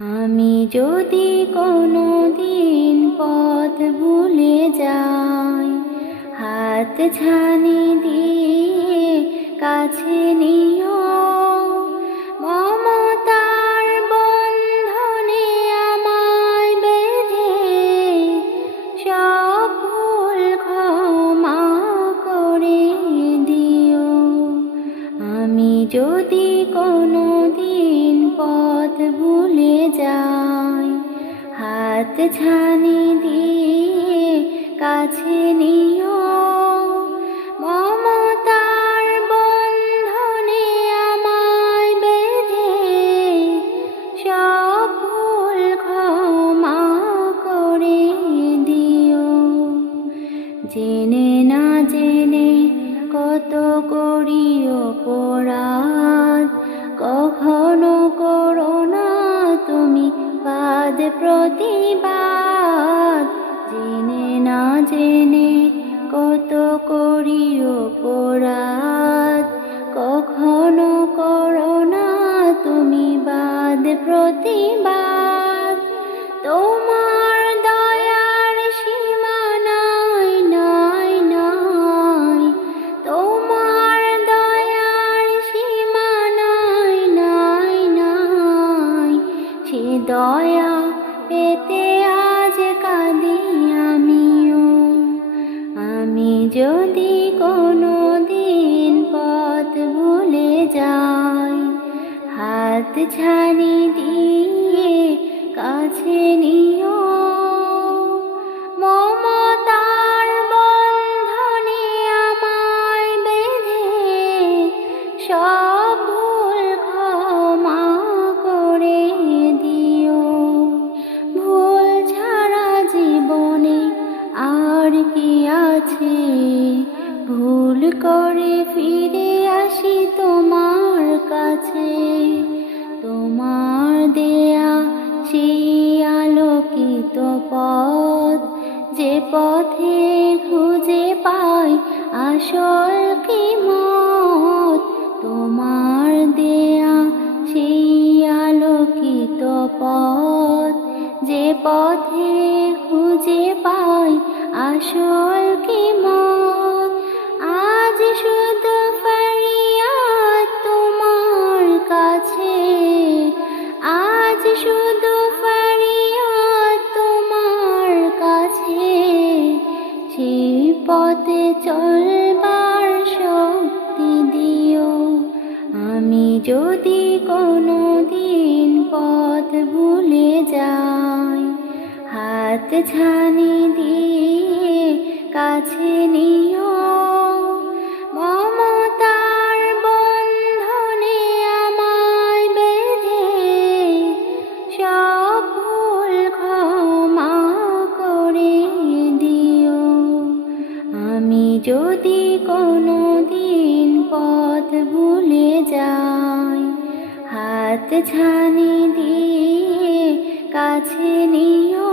আমি যদি কোনো দিন পথ ভুলে যাই, হাত ছানি দিয়ে কাছে নিও। মমতার বন্ধনে আমায় বেঁধে সব ভুল ক্ষমা করে দিও। আমি যদি কোনো দিন পথ ভুলে যাই, হাত ছানি দিয়ে কাছে নিও। মমতার বন্ধনে আমায় বেঁধে সব ভুল ক্ষমা করে দিও। জেনে না জেনে কত করি অপরাধ, কখনো করো না তুমি বাদ প্রতিবাদ। জেনে না জেনে কত করি অপরাধ, কখনো করো না তুমি বাদ প্রতিবাদ। তোমার দয়ার সীমা নাই নাই নাই, তোমার দয়ার সীমা নাই নাই নাই। সে দয়া পেতে আজ কাঁদি আমিও। আমি যদি কোনো দিন পথ ভুলে যাই, হাত ছানি দিয়ে কাছে নিও। মমতার বন্ধনে আমায় বেঁধে সব ভুল ক্ষমা করে দিও। ভুল ছাড়া জীবনে আর কি আছে, ভুল করে ফিরে আসি তোমার কাছে। তোমার দেয়া সেই আলোকিত পথ, যে পথে খুঁজে পাই আসল কিমত। তোমার দেয়া সেই আলোকিত পথ, যে পথে খুঁজে পাই আসল কিমত। আজ শুধু ফরিয়াদ তোমার কাছে, আজ শুধু ফরিয়াদ তোমার কাছে। সেই পথে চলবার শক্তি দিও। আমি যদি কোনো দিন পথ ভুলে যাই, হাত ছানি দিয়ে কাছে নিও। মমতার বন্ধনে আমায় বেঁধে সব ভুল ক্ষমা করে দিও। আমি যদি কোনো দিন পথ ভুলে যাই, হাত ছানি দিয়ে কাছে নিও।